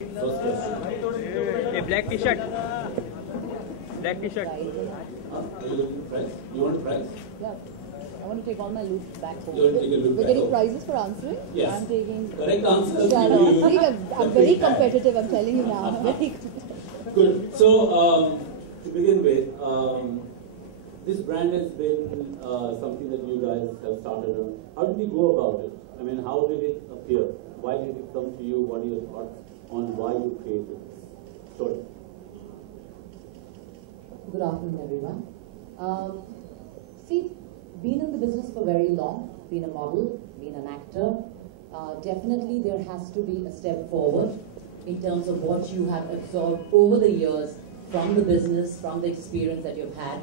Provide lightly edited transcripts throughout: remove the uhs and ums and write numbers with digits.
First question. A black t-shirt. Black t-shirt. Are you looking for prize? You want a prize? Yeah. I want to take all my loot back home. You want to take a look We're back getting home? prizes for answering? Yes. I'm taking... Correct answer. See, I'm very competitive, I'm telling you now. I'm very competitive. Good. So, to begin with, this brand has been something that you guys have started on. How did you go about it? I mean, how did it appear? Why did it come to you? What are your thoughts on why you created this? Sorry. Good afternoon, everyone. See, been in the business for very long, been a model, been an actor, definitely there has to be a step forward in terms of what you have absorbed over the years from the business, from the experience that you've had,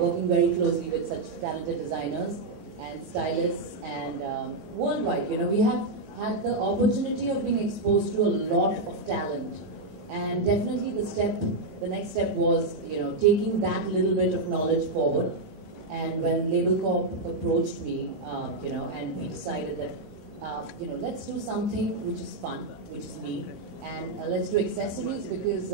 working very closely with such talented designers and stylists and worldwide. You know, we have had the opportunity of being exposed to a lot of talent. And definitely the next step was, you know, taking that little bit of knowledge forward. And when Label Corp approached me, you know, and we decided that, you know, let's do something which is fun, which is me, and let's do accessories because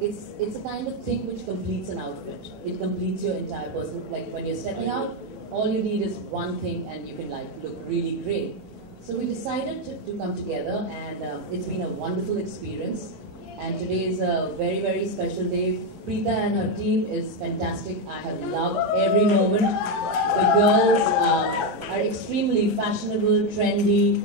it's a kind of thing which completes an outfit. It completes your entire person. Like when you're stepping out, all you need is one thing, and you can like look really great. So we decided to come together, and it's been a wonderful experience. And today is a very, very special day. Preeta and her team is fantastic. I have loved every moment. The girls are extremely fashionable, trendy.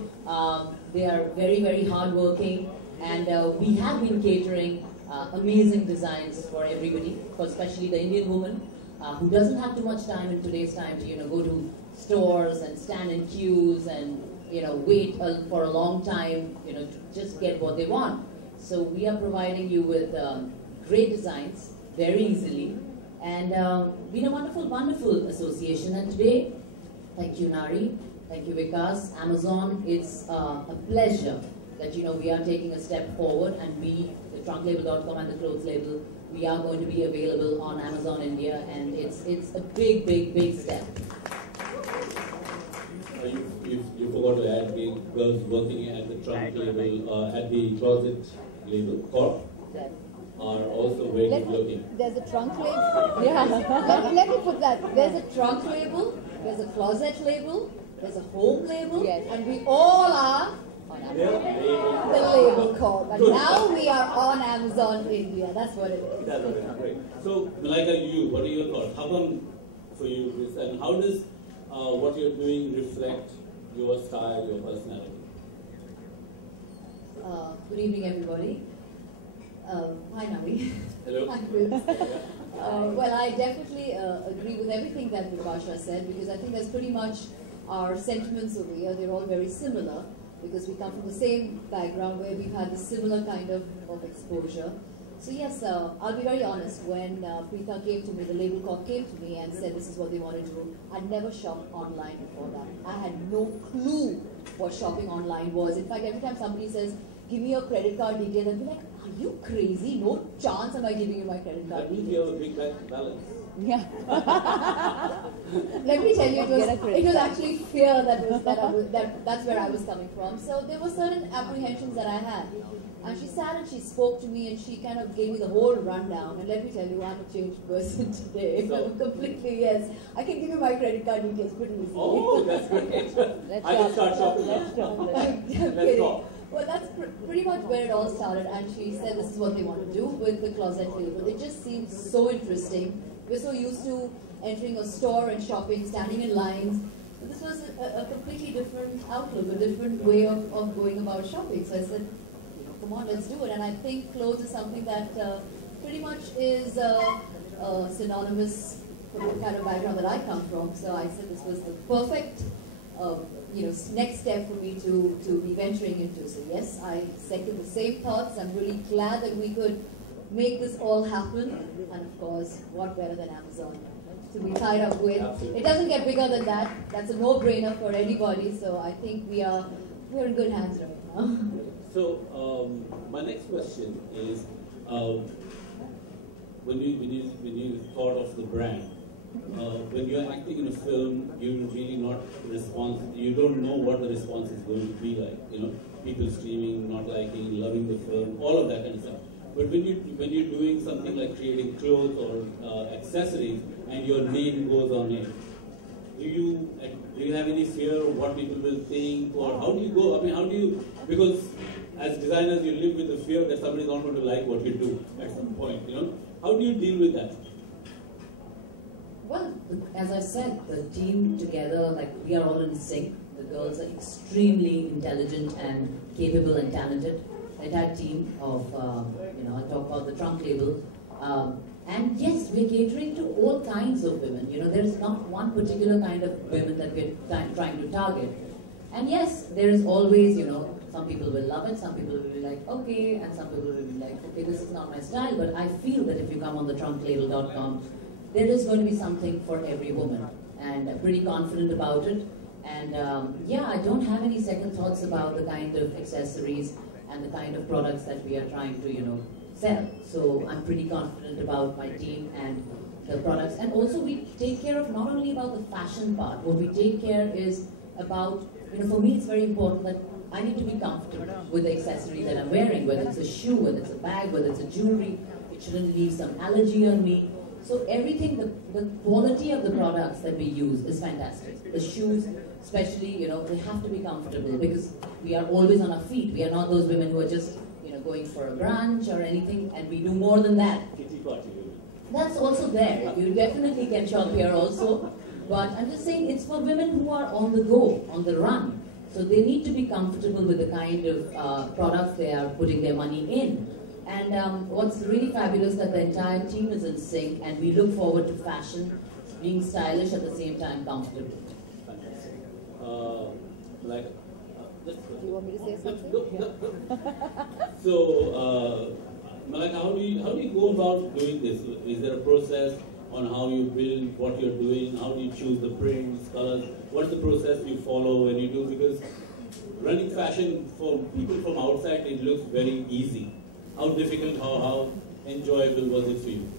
They are very, very hardworking. And we have been catering amazing designs for everybody, for especially the Indian woman who doesn't have too much time in today's time to, you know, go to stores and stand in queues and, you know, wait for a long time, you know, to just get what they want. So we are providing you with great designs very easily, and been a wonderful, wonderful association. And today, thank you Nari, thank you Vikas, Amazon. It's a pleasure that, you know, we are taking a step forward, and we, the TrunkLabel.com and the Clothes Label, we are going to be available on Amazon India, and it's a big, big, big step. You forgot to add the girls working at the Trunk Label, at the Closet Label Corp are also very good looking. There's a trunk label. Yeah. let me put that. There's a trunk label, there's a closet label, there's a home label, yes, and we all are on Amazon. The Label Corp. And now we are on Amazon India. That's what it is. That's what it is. Great. So, Malaika, what are your thoughts? How come for you this, and how does what you're doing reflect your style, your personality? Good evening, everybody. Hi, Navi. Hello. Hi, Chris. Well, I definitely agree with everything that Vipasha said, because I think that's pretty much our sentiments over here. They're all very similar because we come from the same background where we've had the similar kind of exposure. So yes, I'll be very honest. When Preeta came to me, the Label Corp came to me and said this is what they want to do, I'd never shopped online before that. I had no clue what shopping online was. In fact, every time somebody says, give me your credit card details, I'd be like, are you crazy? No chance am I giving you my credit card That means details. you have a big bank balance. Yeah. Let me tell you, it was actually fear that's where I was coming from. So there were certain apprehensions that I had. And she sat and she spoke to me and she kind of gave me the whole rundown. And let me tell you, I'm a changed person today. So, completely, yes. I can give you my credit card details pretty easily. Oh, that's great. I can start shopping now. Let's go. Well, that's pretty much where it all started. And she said this is what they want to do with the closet label. It just seems so interesting. We're so used to entering a store and shopping, standing in lines. But this was a completely different outlook, a different way of going about shopping. So I said, come on, let's do it. And I think clothes is something that pretty much is synonymous with the kind of background that I come from. So I said this was the perfect next step for me to be venturing into. So yes, I second the same thoughts. I'm really glad that we could make this all happen. And of course, what better than Amazon to be tied up with? Absolutely. It doesn't get bigger than that. That's a no-brainer for anybody. So I think we're in good hands right now. So my next question is, when you thought of the brand, when you're acting in a film, you really not respond. You don't know what the response is going to be like. You know, people screaming, not liking, loving the film, all of that kind of stuff. But when you're doing something like creating clothes or accessories, and your name goes on it, do you have any fear of what people will think, or how do you go? I mean, how do you, because as designers you live with the fear that somebody's not going to like what you do at some point, you know? How do you deal with that? Well, as I said, the team together, like, we are all in sync. The girls are extremely intelligent and capable and talented. The entire team of, I talk about the trunk label. And yes, we're catering to all kinds of women. You know, there's not one particular kind of women that we're trying to target. And yes, there is always, some people will love it, some people will be like, okay, and some people will be like, okay, this is not my style. But I feel that if you come on the trunklabel.com, there is going to be something for every woman. And I'm pretty confident about it. And yeah, I don't have any second thoughts about the kind of accessories and the kind of products that we are trying to, sell. So I'm pretty confident about my team and the products. And also we take care of not only about the fashion part, what we take care is about, for me it's very important that I need to be comfortable with the accessory that I'm wearing, whether it's a shoe, whether it's a bag, whether it's a jewelry. It shouldn't leave some allergy on me. So everything, the quality of the products that we use is fantastic. The shoes, especially, they have to be comfortable because we are always on our feet. We are not those women who are just, going for a brunch or anything, and we do more than that. Kitty party. That's also there. You definitely can shop here also. But I'm just saying it's for women who are on the go, on the run. So they need to be comfortable with the kind of products they are putting their money in. And what's really fabulous that the entire team is in sync, and we look forward to fashion, being stylish at the same time comfortable. Fantastic. Do you want me to say something? So, Malika, how do you go about doing this? Is there a process on how you build what you're doing? How do you choose the prints, colors? What's the process you follow when you do? Because running fashion for people from outside, it looks very easy. How difficult, how enjoyable was it for you?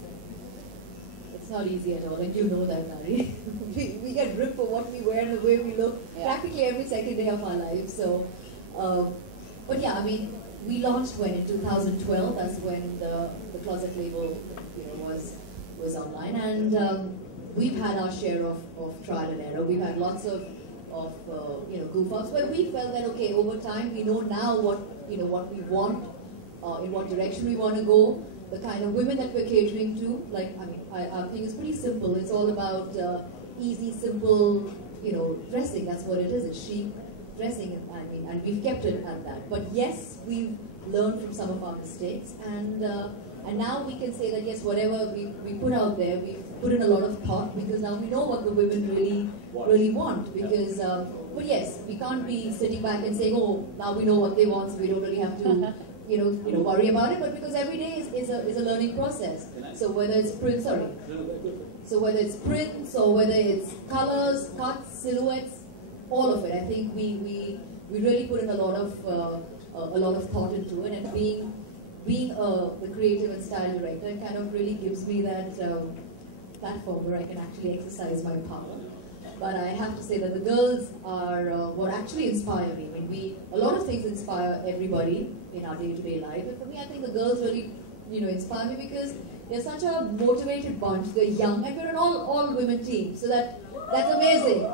It's not easy at all, and you know that, Nari. we get ripped for what we wear and the way we look practically every second day of our lives. So, but yeah, I mean, we launched when in 2012. That's when the closet label, was online, and we've had our share of trial and error. We've had lots of goof-ups, but we felt that okay, over time we know now what we want, in what direction we want to go. The kind of women that we're catering to, our thing is pretty simple. It's all about easy, simple, dressing. That's what it is. It's chic dressing, and we've kept it at that. But yes, we've learned from some of our mistakes, and now we can say that yes, whatever we put out there, we put in a lot of thought, because now we know what the women really want. Because, but yes, we can't be sitting back and saying, oh, now we know what they want, so we don't really have to. Worry about it, but because every day is a learning process. So whether it's prints, or whether it's colors, cuts, silhouettes, all of it. I think we really put in a lot of thought into it, and being the creative and style director, it kind of really gives me that platform where I can actually exercise my power. But I have to say that the girls are what actually inspire me. I mean, a lot of things inspire everybody in our day-to-day life. But for me, I think the girls really, inspire me because they're such a motivated bunch. They're young, and we're an all-women team. So that's amazing.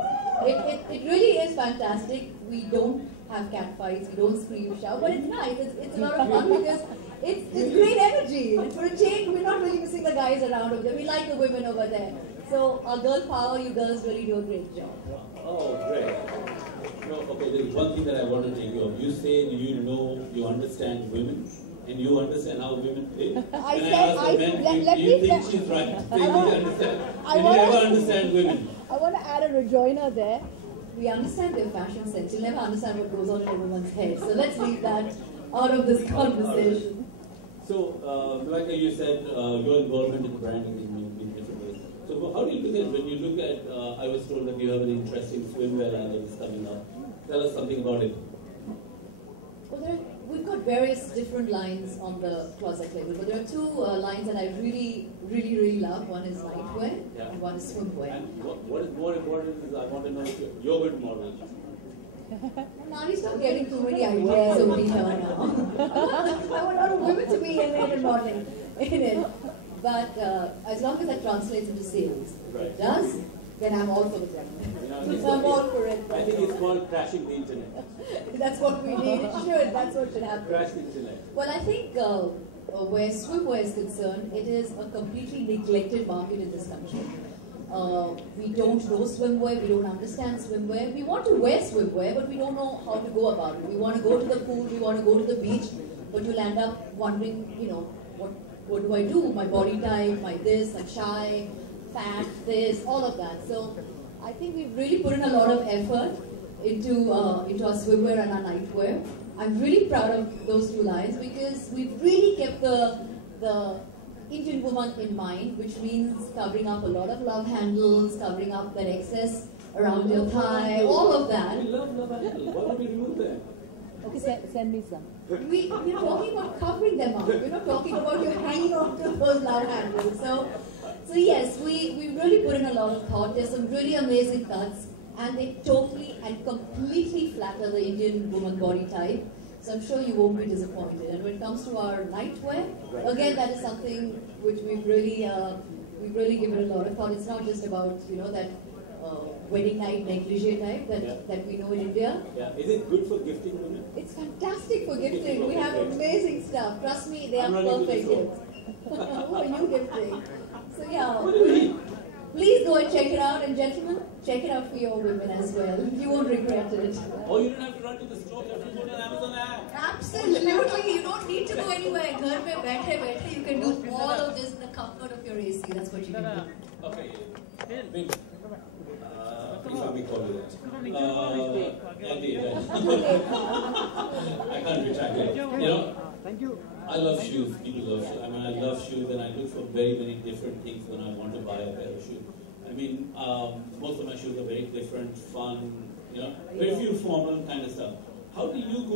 It really is fantastic. We don't have cat fights. We don't scream, shout, but it's nice. It's a lot of fun because it's great energy. And for a change, we're not really missing the guys around over there. We like the women over there. So our girl power, you girls really do a great job. Oh, great. No, okay, there's one thing that I want to take you up. You say you understand women, and you understand how women think. Do you think she's right? Can you ever understand women? I want to add a rejoinder there. We understand their fashion sense. You'll never understand what goes on in a woman's head. So let's leave that out of this conversation. So, like you said, your involvement in branding in different ways. So how do you look at, when you look at, I was told that you have an interesting swimwear line that is coming up. Tell us something about it. Well, we've got various different lines on the closet label, but there are two lines that I really love. One is nightwear and one is swimwear. And what is more important is I want to know your yogurt model. Nani, stop getting too many ideas over here now. I want all women to be in it and modeling in it. But as long as that translates into sales, Right. it does, then I'm all for the brand. I'm all for it. I think it's called crashing the internet. That's what we need. It should. That's what should happen. Crash the internet. Well, I think where swimwear is concerned, it is a completely neglected market in this country. We don't know swimwear, we don't understand swimwear. We want to wear swimwear, but we don't know how to go about it. We want to go to the pool, we want to go to the beach, but you'll end up wondering, what do I do? My body type, my this, I'm shy, fat, this, all of that. So I think we've really put in a lot of effort into our swimwear and our nightwear. I'm really proud of those two lines because we've really kept the Indian woman in mind, which means covering up a lot of love handles, covering up that excess around your thigh, all of that. We love love handle. Why don't we remove that? Okay, send me some. We're talking about covering them up. We're not talking about you hanging on to those love handles. So yes, we really put in a lot of thought. There's some really amazing cuts, and they totally and completely flatter the Indian woman body type. So I'm sure you won't be disappointed. And when it comes to our nightwear, again, that is something which we've really given a lot of thought. It's not just about that wedding night negligee type that we know in India. Yeah. Is it good for gifting women? It's fantastic for gifting. We have amazing stuff. Trust me, they are perfect gifts. Who are you gifting? So yeah, please go and check it out. And gentlemen, check it out for your women as well. You won't regret it. Oh, you don't have to run to the store. You have to go to an Amazon app. Absolutely. You don't need to go anywhere. Ghar mein baithe, you can do all of this in the comfort of your AC. That's what you can do. Okay. Please let me call you that. Andy, I can't retract it. Thank you. I love shoes. People love shoes. I mean, I love shoes, and I look for very many different things when I want to buy a pair of shoes. I mean, most of my shoes are very different, fun, very few formal kind of stuff. How do you go